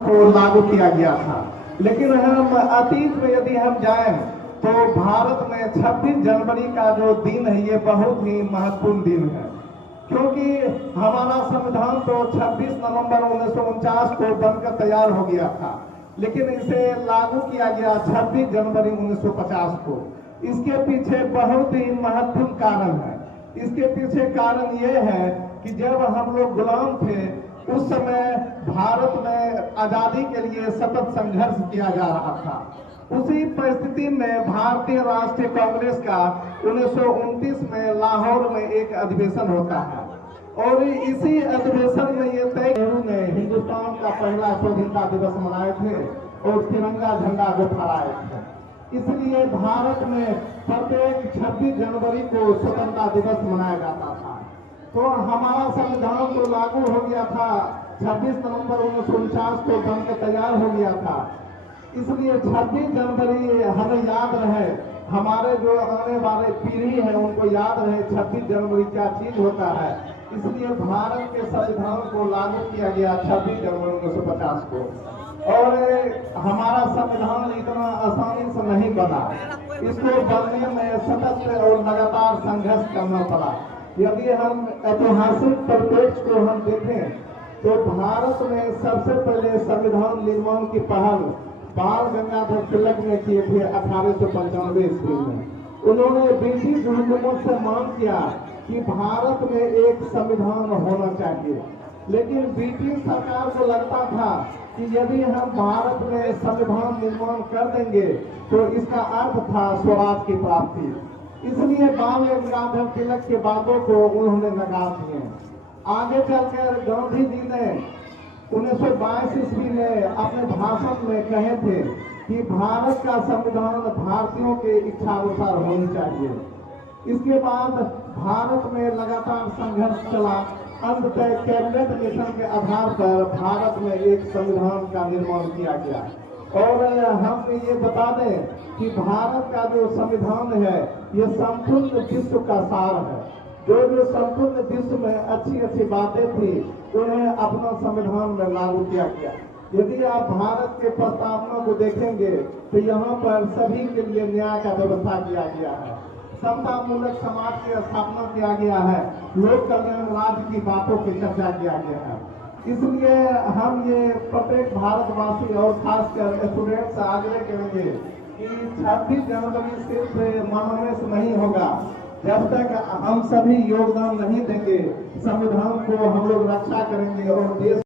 को लागू किया गया था। लेकिन हम अतीत में यदि हम जाएं तो भारत में 26 जनवरी का जो दिन है ये बहुत ही महत्वपूर्ण दिन है, क्योंकि हमारा संविधान तो 26 नवंबर 1949 को बनकर तैयार हो गया था, लेकिन इसे लागू किया गया 26 जनवरी 1950 को। इसके पीछे बहुत ही महत्वपूर्ण कारण है। इसके पीछे कारण ये है कि जब हम लोग गुलाम थे उस समय भारत में आजादी के लिए सतत संघर्ष किया जा रहा था। उसी परिस्थिति में भारतीय राष्ट्रीय कांग्रेस का 1929 में लाहौर में एक अधिवेशन होता है और इसी अधिवेशन में ये तय नेहरू ने हिंदुस्तान का पहला स्वतंत्रता दिवस मनाए थे और तिरंगा झंडा को फहराए थे। इसलिए भारत में प्रत्येक 26 जनवरी को स्वतंत्रता दिवस मनाया जाता था। तो हमारा संविधान तो लागू हो गया था 26 नवंबर 1949 को बनकर तैयार हो गया था। इसलिए 26 जनवरी हमें याद रहे, हमारे जो आने वाले पीढ़ी है उनको याद रहे 26 जनवरी क्या चीज होता है। इसलिए भारत के संविधान को लागू किया गया 26 जनवरी 1950 को। और हमारा संविधान इतना आसानी से नहीं बना, इसको बनने में सतत और लगातार संघर्ष करना पड़ा। यदि हम ऐतिहासिक परिप्रेक्ष्य को हम देखें तो भारत में सबसे पहले संविधान निर्माण की पहल बाल गंगाधर तिलक ने किए थे 1895 ईस्वी में। उन्होंने ब्रिटिश हुकूमत से मांग किया कि भारत में एक संविधान होना चाहिए, लेकिन ब्रिटिश सरकार को लगता था कि यदि हम भारत में संविधान निर्माण कर देंगे तो इसका अर्थ था स्वराज की प्राप्ति। इसलिए बाल गंगाधर तिलक की बातों को उन्होंने नकार दिए। आगे चलकर गांधी जी ने 1922 ईस्वी में अपने भाषण में कहे थे कि भारत का संविधान भारतीयों के इच्छानुसार होनी चाहिए। इसके बाद भारत में लगातार संघर्ष चला। अंततः कैबिनेट मिशन के आधार पर भारत में एक संविधान का निर्माण किया गया। और हम ये बता दें कि भारत का जो संविधान है ये संपूर्ण विश्व का सार है। जो संपूर्ण विश्व में अच्छी अच्छी बातें थी उन्हें अपना संविधान में लागू किया गया। यदि आप भारत के प्रस्तावना को देखेंगे तो यहाँ पर सभी के लिए न्याय का व्यवस्था किया गया है, समतामूलक समाज की स्थापना किया गया है, लोक कल्याण राज्य की बातों की चर्चा किया गया है। इसलिए हम ये प्रत्येक भारतवासी और खासकर स्टूडेंट से आग्रह करेंगे कि 26 जनवरी सिर्फ मनाने से नहीं होगा। जब तक हम सभी योगदान नहीं देंगे, संविधान को हम लोग रक्षा करेंगे और देश